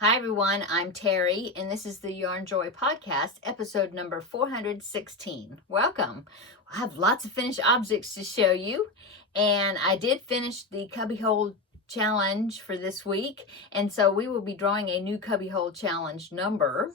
Hi everyone, I'm Terry and this is the Yarn Joy Podcast, episode number 416. Welcome. I have lots of finished objects to show you, and I did finish the Cubbyhole challenge for this week, and so we will be drawing a new Cubbyhole challenge number,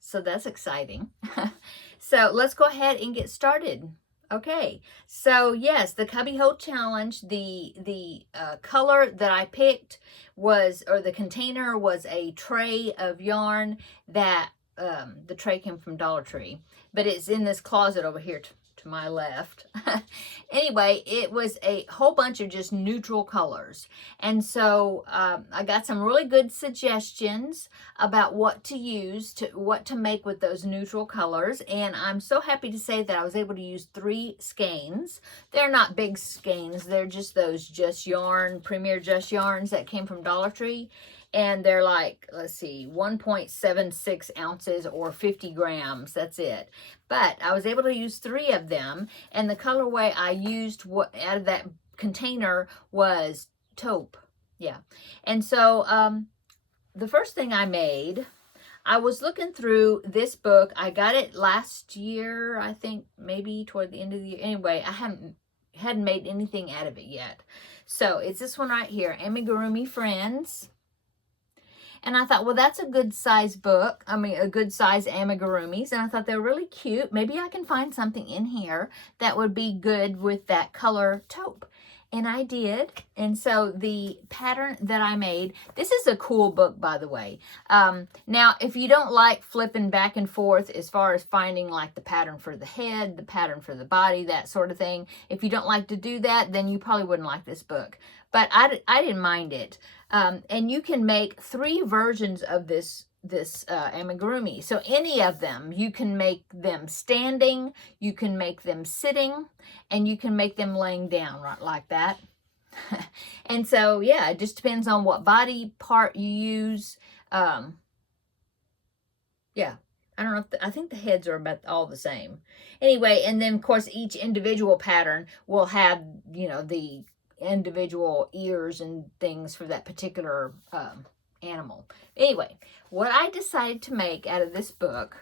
so that's exciting. So let's go ahead and get started. Okay, so yes, the Cubbyhole challenge, the color that I picked was, or the container was, a tray of yarn that the tray came from Dollar Tree, but it's in this closet over here to my left. Anyway, it was a whole bunch of just neutral colors, and so I got some really good suggestions about what to use, what to make with those neutral colors, and I'm so happy to say that I was able to use 3 skeins. They're not big skeins, they're just those Just Yarn, Premier Just Yarns that came from Dollar Tree, and they're like, let's see, 1.76 ounces or 50 grams, that's it. But I was able to use 3 of them, and the colorway I used out of that container was taupe. Yeah. And so the first thing I made, I was looking through this book. I got it last year, I think, maybe toward the end of the year. Anyway, I hadn't made anything out of it yet. So it's this one right here, Amigurumi Friends. And I thought, well, that's a good size book. I mean, a good size amigurumis. And I thought they were really cute. Maybe I can find something in here that would be good with that color taupe. And I did. And so the pattern that I made, this is a cool book, by the way. Now, if you don't like flipping back and forth as far as finding like the pattern for the head, the pattern for the body, that sort of thing, if you don't like to do that, then you probably wouldn't like this book. But I didn't mind it. And you can make 3 versions of this amigurumi. So any of them, you can make them standing, you can make them sitting, and you can make them laying down right like that. And so, yeah, it just depends on what body part you use. Yeah, I don't know if I think the heads are about all the same. Anyway, and then of course each individual pattern will have, you know, the individual ears and things for that particular animal. Anyway, what I decided to make out of this book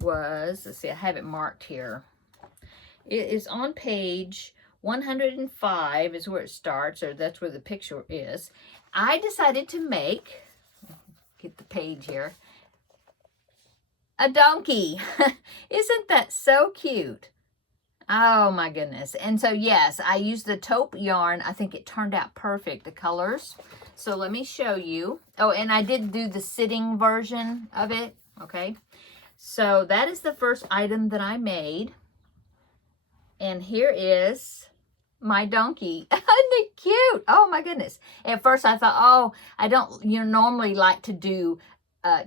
was, let's see, I have it marked here. It is on page 105 is where it starts, or that's where the picture is. I decided to make, get the page here, a donkey. Isn't that so cute? Oh my goodness. And so yes, I used the taupe yarn. I think it turned out perfect, the colors. So let me show you. Oh, and I did do the sitting version of it. Okay. So that is the first item that I made. And here is my donkey. Isn't it cute? Oh my goodness. At first I thought, oh, I don't, normally like to do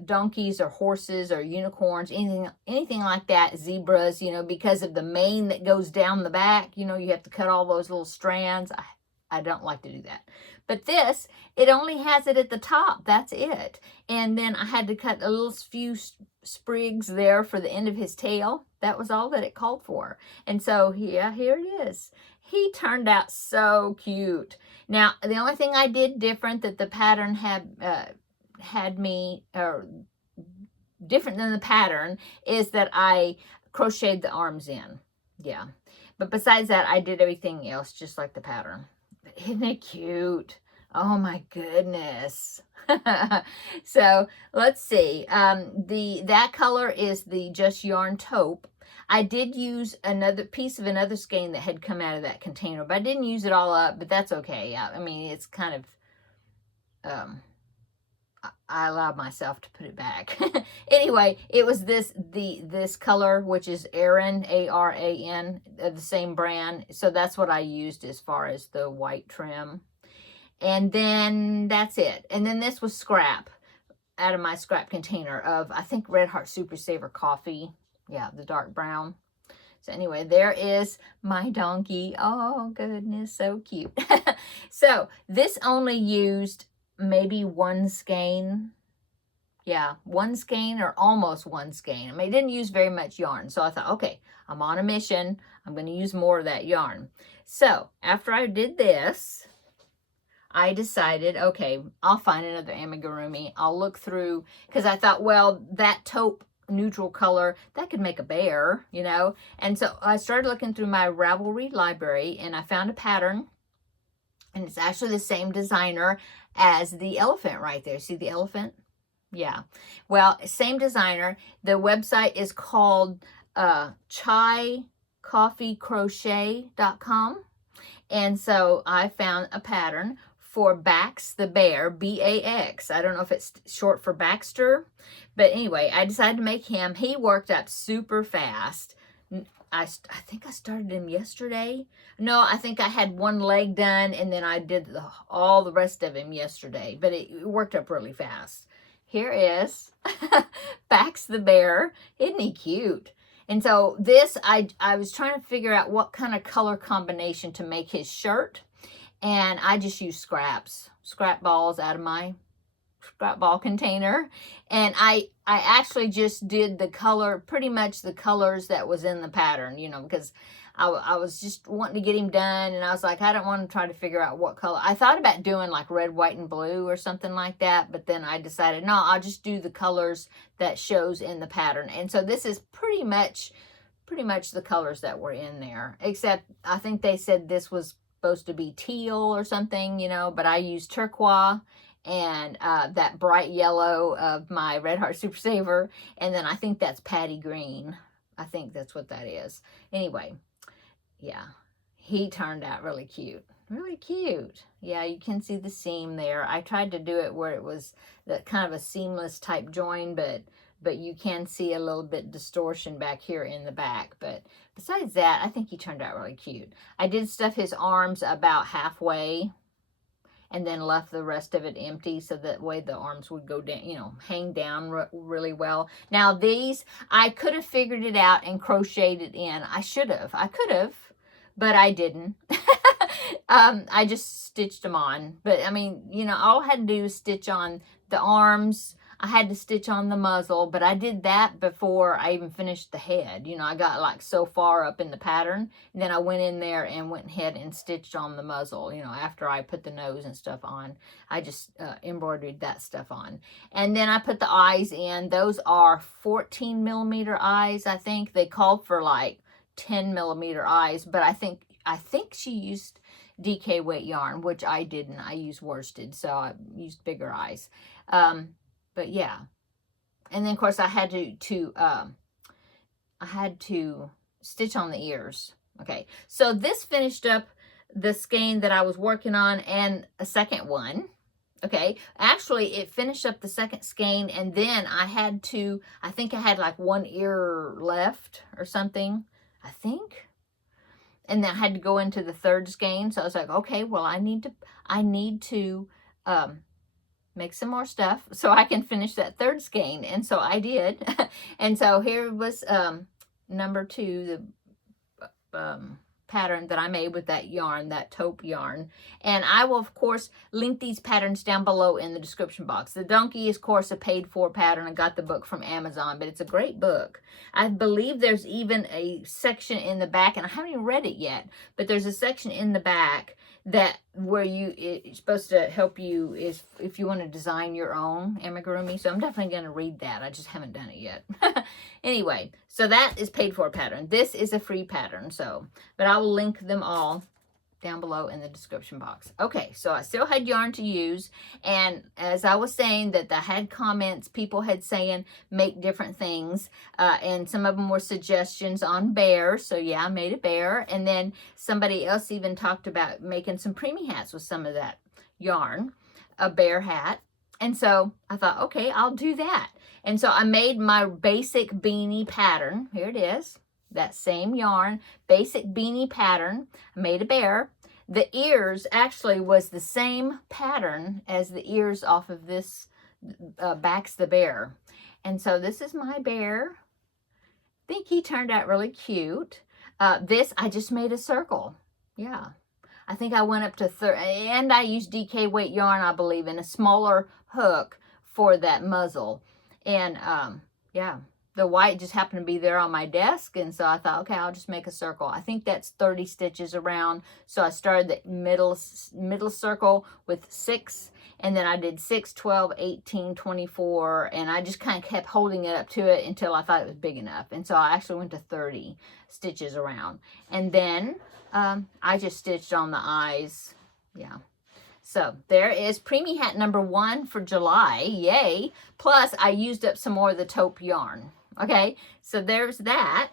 donkeys or horses or unicorns, anything like that, zebras, because of the mane that goes down the back, you have to cut all those little strands. I don't like to do that. But this, it only has it at the top. That's it. And then I had to cut a little few sprigs there for the end of his tail. That was all that it called for. And so, yeah, here it is. He turned out so cute. Now, the only thing I did different that the pattern had me, or different than the pattern, is that I crocheted the arms in. Yeah. But besides that, I did everything else just like the pattern. Isn't it cute? Oh my goodness. So let's see. That color is the Just Yarn taupe. I did use another piece of another skein that had come out of that container, but I didn't use it all up, but that's okay. I mean, it's kind of, I allowed myself to put it back. Anyway, it was this color, which is Aran, A-R-A-N, the same brand. So that's what I used as far as the white trim. And then that's it. And then this was scrap out of my scrap container of, I think, Red Heart Super Saver coffee. Yeah, the dark brown. So anyway, there is my donkey. Oh, goodness, so cute. So this only used maybe 1 skein. Yeah, 1 skein or almost 1 skein. I mean, I didn't use very much yarn. So I thought, okay, I'm on a mission. I'm going to use more of that yarn. So after I did this, I decided, okay, I'll find another amigurumi. I'll look through, because I thought, well, that taupe neutral color, that could make a bear, you know. And so I started looking through my Ravelry library, and I found a pattern, and it's actually the same designer as the elephant right there. See the elephant? Yeah. Well, same designer. The website is called chaicoffeecrochet.com. And so I found a pattern for Bax the bear, B-A-X. I don't know if it's short for Baxter, but anyway, I decided to make him. He worked up super fast. I think I started him yesterday. No, I think I had one leg done, and then I did all the rest of him yesterday, but it worked up really fast. Here is Bax the bear. Isn't he cute? And so this, I was trying to figure out what kind of color combination to make his shirt. And I just used scrap balls out of my scrap ball container. And I actually just did the color, pretty much the colors that was in the pattern, you know, because I was just wanting to get him done. And I was like, I don't want to try to figure out what color. I thought about doing like red, white, and blue or something like that. But then I decided, no, I'll just do the colors that shows in the pattern. And so this is pretty much the colors that were in there. Except I think they said this was supposed to be teal or something, you know. But I used turquoise and that bright yellow of my Red Heart Super Saver. And then I think that's Patty Green. I think that's what that is. Anyway. Yeah, he turned out really cute. Really cute. Yeah, you can see the seam there. I tried to do it where it was that kind of a seamless type join, but you can see a little bit distortion back here in the back. But besides that, I think he turned out really cute. I did stuff his arms about halfway and then left the rest of it empty so that way the arms would go down, you know, hang down really well. Now these, I could have figured it out and crocheted it in. I could have, but I didn't. I just stitched them on. But I mean, you know, all I had to do was stitch on the arms. I had to stitch on the muzzle, but I did that before I even finished the head. You know, I got like so far up in the pattern, and then I went in there and went ahead and stitched on the muzzle, you know, after I put the nose and stuff on. I just embroidered that stuff on. And then I put the eyes in. Those are 14 millimeter eyes, I think. They called for like 10 millimeter eyes, but I think she used DK weight yarn, which I didn't. I used worsted, so I used bigger eyes. But yeah, and then of course I had to stitch on the ears. Okay, so this finished up the skein that I was working on and a second one. Okay, actually it finished up the second skein, and then I think I had like one ear left or something, I think. And then I had to go into the third skein. So I was like, okay, well, I need to make some more stuff so I can finish that third skein. And so I did. And so here was number 2, the pattern that I made with that yarn, that taupe yarn. And I will, of course, link these patterns down below in the description box. The donkey is, of course, a paid-for pattern. I got the book from Amazon, but it's a great book. I believe there's even a section in the back, and I haven't even read it yet, but there's a section in the back that where it's supposed to help you if you want to design your own amigurumi. So I'm definitely going to read that. I just haven't done it yet. Anyway, so that is paid for pattern. This is a free pattern. So, but I will link them all down below in the description box. Okay, so I still had yarn to use, and as I was saying that I had comments, people had saying make different things, and some of them were suggestions on bears. So yeah, I made a bear, and then somebody else even talked about making some preemie hats with some of that yarn, a bear hat. And so I thought, okay, I'll do that. And so I made my basic beanie pattern. Here it is. That same yarn, basic beanie pattern. I made a bear. The ears actually was the same pattern as the ears off of this Bax the bear. And so this is my bear. I think he turned out really cute. This, I just made a circle. Yeah. I think I went up to and I used DK weight yarn, I believe, and a smaller hook for that muzzle. And yeah, the white just happened to be there on my desk, and so I thought, okay, I'll just make a circle. I think that's 30 stitches around. So I started the middle circle with 6, and then I did 6, 12, 18, 24, and I just kind of kept holding it up to it until I thought it was big enough. And so I actually went to 30 stitches around. And then I just stitched on the eyes. Yeah. So there is preemie hat number 1 for July. Yay. Plus I used up some more of the taupe yarn. Okay, so there's that.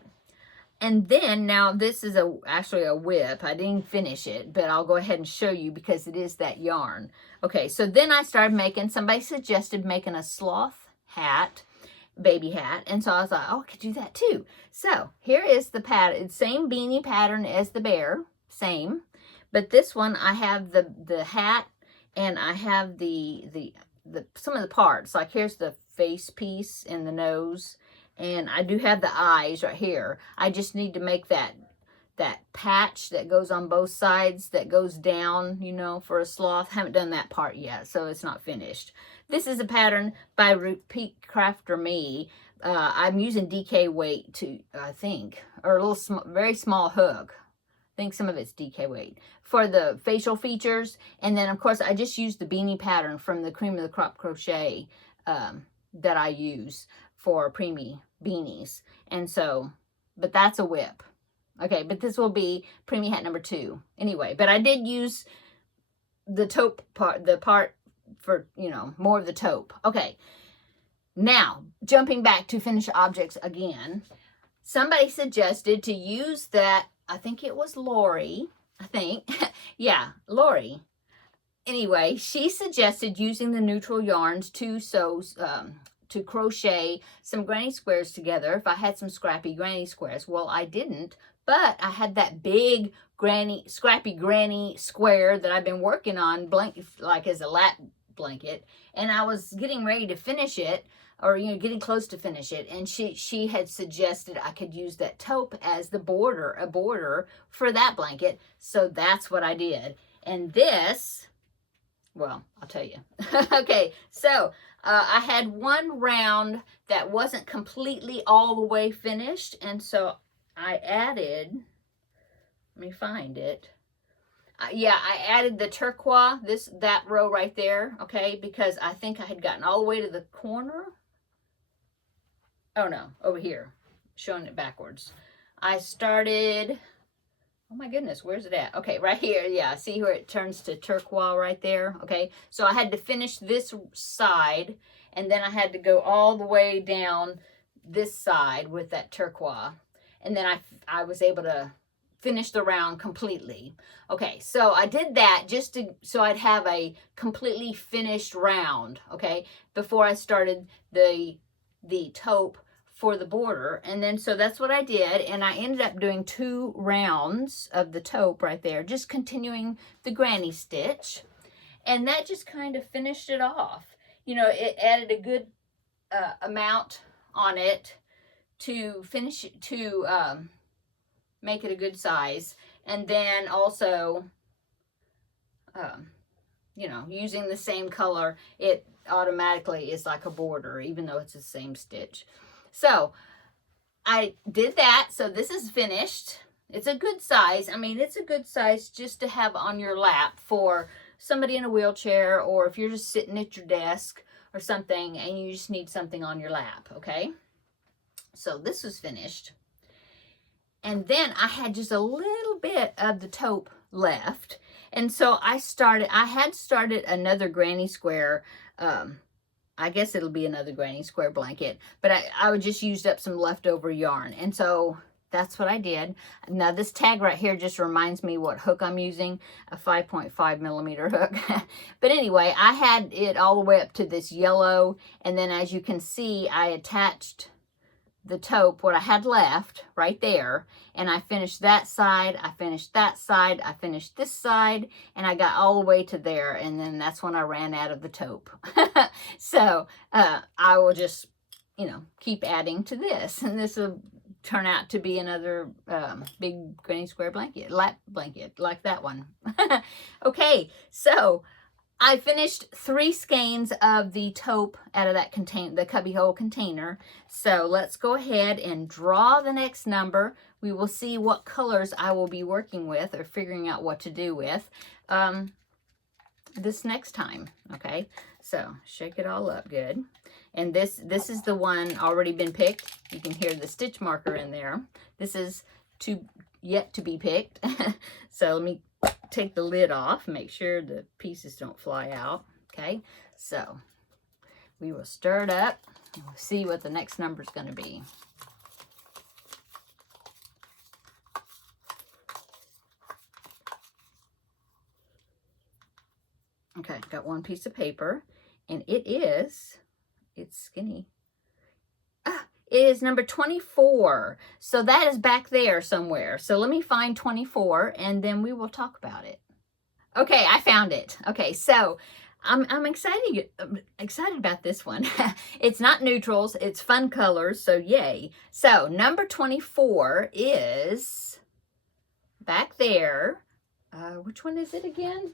And then now this is actually a whip. I didn't finish it, but I'll go ahead and show you because it is that yarn. Okay, so then I started making, somebody suggested making a sloth hat, baby hat. And so I was like, oh, I could do that too. So here is the pattern, same beanie pattern as the bear, same. But this one I have the hat, and I have the some of the parts. Like here's the face piece and the nose. And I do have the eyes right here. I just need to make that patch that goes on both sides that goes down, you know, for a sloth. Haven't done that part yet, so it's not finished. This is a pattern by Repeat Crafter Me. I'm using DK weight to, I think, or a little very small hook. I think some of it's DK weight for the facial features. And then, of course, I just used the beanie pattern from the Cream of the Crop Crochet that I use for preemie beanies. And so, but that's a whip. Okay, but this will be preemie hat number 2. Anyway, but I did use the taupe part, the part for, you know, more of the taupe. Okay, now, jumping back to finished objects again, somebody suggested to use that, I think it was Lori, I think. Yeah, Lori. Anyway, she suggested using the neutral yarns to sew, to crochet some granny squares together if I had some scrappy granny squares. Well, I didn't, but I had that big scrappy granny square that I've been working on like as a lap blanket, and I was getting ready to finish it, or, you know, getting close to finish it, and she had suggested I could use that taupe as the border, a border for that blanket. So that's what I did. And this, well, I'll tell you. Okay, so I had one round that wasn't completely all the way finished, and so I added, let me find it. Yeah, I added the turquoise, that row right there, okay, because I think I had gotten all the way to the corner. Oh no, over here, showing it backwards. I started, oh my goodness, where's it at? Okay, right here, yeah, see where it turns to turquoise right there, okay? So I had to finish this side, and then I had to go all the way down this side with that turquoise, and then I was able to finish the round completely. Okay, so I did that just so I'd have a completely finished round, okay, before I started the taupe for the border. And then so that's what I did, and I ended up doing 2 rounds of the taupe right there, just continuing the granny stitch, and that just kind of finished it off. You know, it added a good amount on it to finish it, to make it a good size. And then also you know, using the same color, it automatically is like a border, even though it's the same stitch. So I did that. So this is finished. It's a good size. I mean, it's a good size just to have on your lap for somebody in a wheelchair, or if you're just sitting at your desk or something and you just need something on your lap, okay? So this was finished. And then I had just a little bit of the taupe left. And so I had started another granny square. I guess it'll be another granny square blanket, but I would just used up some leftover yarn. And so that's what I did. Now this tag right here just reminds me what hook I'm using, a 5.5 millimeter hook. But anyway, I had it all the way up to this yellow. And then as you can see, I attached the taupe, what I had left right there, and I finished that side, I finished that side, I finished this side, and I got all the way to there, and then that's when I ran out of the taupe. So I will just, you know, keep adding to this, and this will turn out to be another big granny square blanket, lap blanket, like that one. Okay, so I finished 3 skeins of the taupe out of that the cubbyhole container. So let's go ahead and draw the next number. We will see what colors I will be working with or figuring out what to do with this next time. Okay, so shake it all up good. And this is the one already been picked. You can hear the stitch marker in there. This is yet to be picked. So let me take the lid off, make sure the pieces don't fly out. Okay, so we will stir it up and we'll see what the next number is going to be. Okay, got one piece of paper, and it's skinny. It is number 24. So that is back there somewhere. So let me find 24 and then we will talk about it. Okay, I found it. Okay, so I'm excited about this one. It's not neutrals, it's fun colors, so yay. So number 24 is back there. Which one is it again?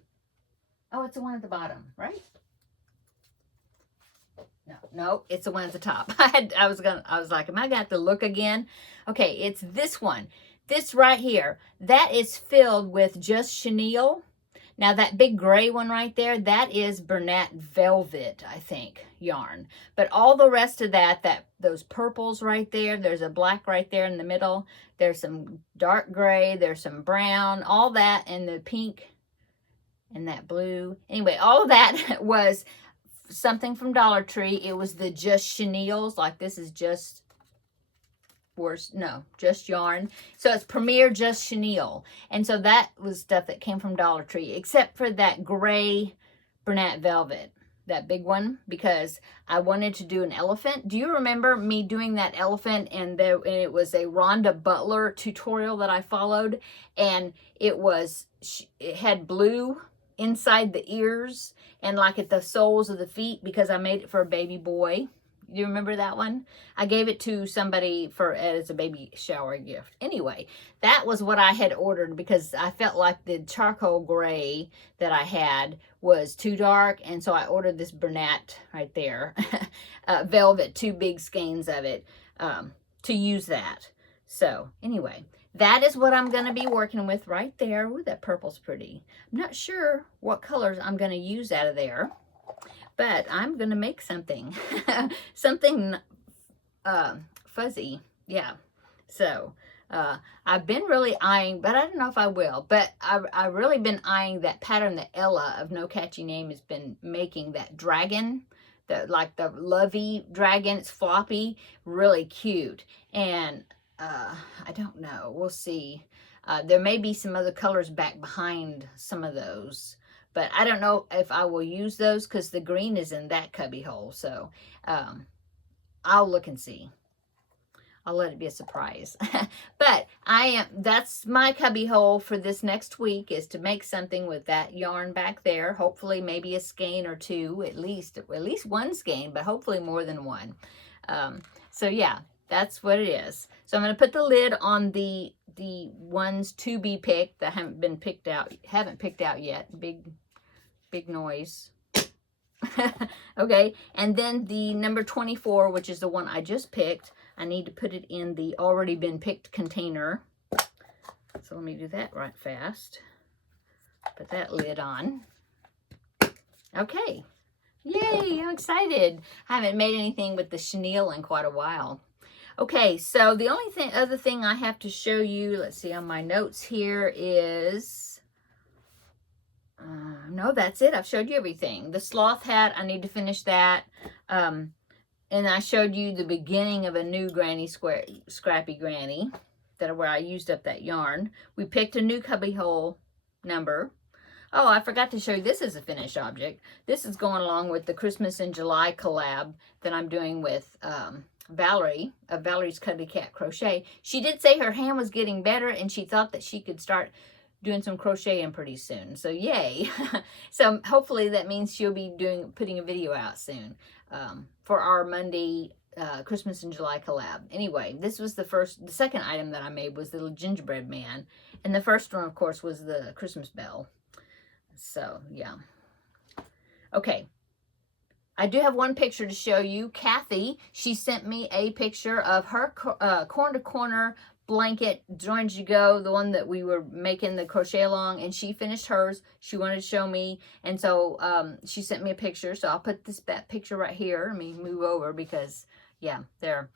Oh, it's the one at the bottom, right? No, it's the one at the top. I was like, am I gonna have to look again? Okay, it's this one. This right here. That is filled with just chenille. Now that big gray one right there, that is Bernat Velvet, I think, yarn. But all the rest of those purples right there, there's a black right there in the middle. There's some dark gray, there's some brown, all that, and the pink and that blue. Anyway, all of that was something from Dollar Tree. It was the just chenilles, like this is just yarn. So it's Premier Just Chenille. And so that was stuff that came from Dollar Tree, except for that gray Bernat Velvet, that big one, because I wanted to do an elephant. Do you remember me doing that elephant? And it was a Rhonda Butler tutorial that I followed, and it had blue inside the ears and like at the soles of the feet because I made it for a baby boy. Do you remember that one? I gave it to somebody as a baby shower gift. Anyway, that was what I had ordered because I felt like the charcoal gray that I had was too dark, and so I ordered this Bernat right there, velvet, 2 big skeins of it, to use that. So anyway, that is what I'm going to be working with right there. Ooh, that purple's pretty. I'm not sure what colors I'm going to use out of there, but I'm going to make something. Something fuzzy. Yeah. So I've been really eyeing, but I don't know if I will, but I've really been eyeing that pattern that Ella of No Catchy Name has been making, that dragon. Like the lovey dragon. It's floppy. Really cute. And I don't know. We'll see. There may be some other colors back behind some of those, but I don't know if I will use those because the green is in that cubby hole. So I'll look and see. I'll let it be a surprise. But that's my cubby hole for this next week, is to make something with that yarn back there. Hopefully maybe a skein or 2, at least 1 skein, but hopefully more than 1. So yeah. That's what it is. So I'm going to put the lid on the ones to be picked that haven't picked out yet. Big noise. Okay, and then the number 24, which is the one I just picked, I need to put it in the already been picked container. So let me do that right fast. Put that lid on. Okay. Yay, I'm excited. I haven't made anything with the chenille in quite a while. Okay, so the only other thing I have to show you, let's see, on my notes here is, no, that's it. I've showed you everything. The sloth hat, I need to finish that. And I showed you the beginning of a new Scrappy Granny, where I used up that yarn. We picked a new cubbyhole number. Oh, I forgot to show you, this is a finished object. This is going along with the Christmas in July collab that I'm doing with Valerie of Valerie's Cuddly Cat Crochet. She did say her hand was getting better and she thought that she could start doing some crocheting pretty soon. So yay. So hopefully that means she'll be putting a video out soon for our Monday Christmas in July collab. Anyway, this was the second item that I made was the little gingerbread man. And the first one, of course, was the Christmas bell. So yeah. Okay. I do have one picture to show you. Kathy, she sent me a picture of her corner to corner blanket, Join As You Go, the one that we were making the crochet along, and she finished hers. She wanted to show me, and so she sent me a picture. So I'll put this picture right here. Let me move over because, yeah, there.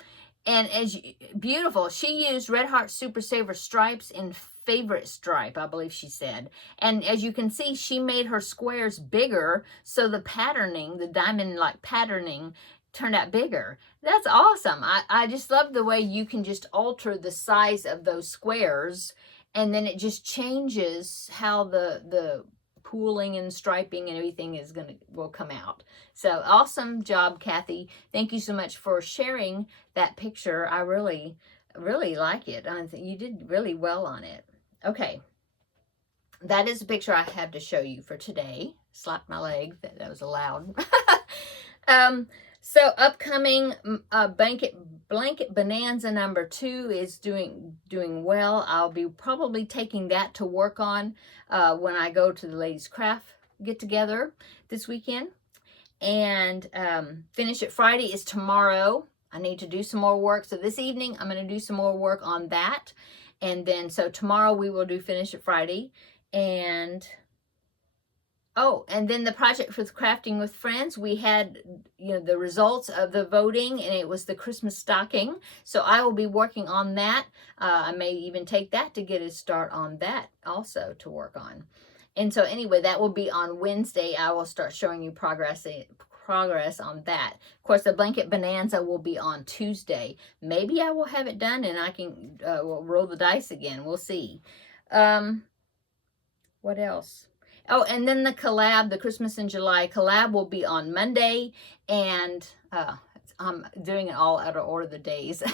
And as you, beautiful, she used Red Heart Super Saver stripes in favorite stripe, I believe she said. And as you can see, she made her squares bigger, so the patterning, the diamond-like patterning, turned out bigger. That's awesome. I just love the way you can just alter the size of those squares, and then it just changes how the pooling and striping and everything will come out. So awesome job, Kathy. Thank you so much for sharing that picture. I really like it. I think you did really well on it. Okay, that is a picture I have to show you for today. Slapped my leg. That was allowed. So upcoming blanket bonanza number 2 is doing well. I'll be probably taking that to work on when I go to the ladies craft get together this weekend. And Finish It Friday is tomorrow. I need to do some more work. So this evening I'm going to do some more work on that. And then so tomorrow we will do Finish It Friday. And oh, and then the project for Crafting with Friends, we had, the results of the voting, and it was the Christmas stocking. So I will be working on that. I may even take that to get a start on that also to work on. And so anyway, that will be on Wednesday. I will start showing you progress on that. Of course, the blanket bonanza will be on Tuesday. Maybe I will have it done and I can we'll roll the dice again. We'll see. What else? Oh, and then the collab, the Christmas in July collab will be on Monday, and I'm doing it all out of order the days.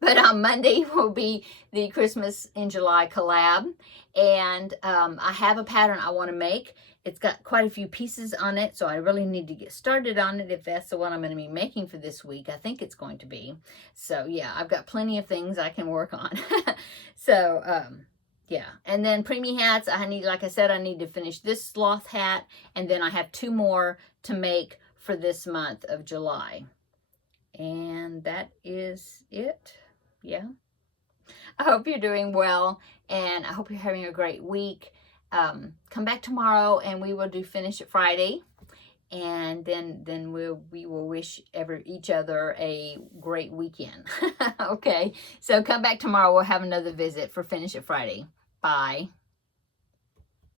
But on Monday will be the Christmas in July collab, and I have a pattern I want to make. It's got quite a few pieces on it, so I really need to get started on it if that's the one I'm going to be making for this week. I think it's going to be. So, yeah, I've got plenty of things I can work on. So, yeah, and then preemie hats, like I said, I need to finish this sloth hat, and then I have 2 more to make for this month of July. And that is it. Yeah. I hope you're doing well, and I hope you're having a great week. Come back tomorrow, and we will do Finish It Friday. And then we will wish each other a great weekend. Okay, so come back tomorrow. We'll have another visit for Finish It Friday. Bye.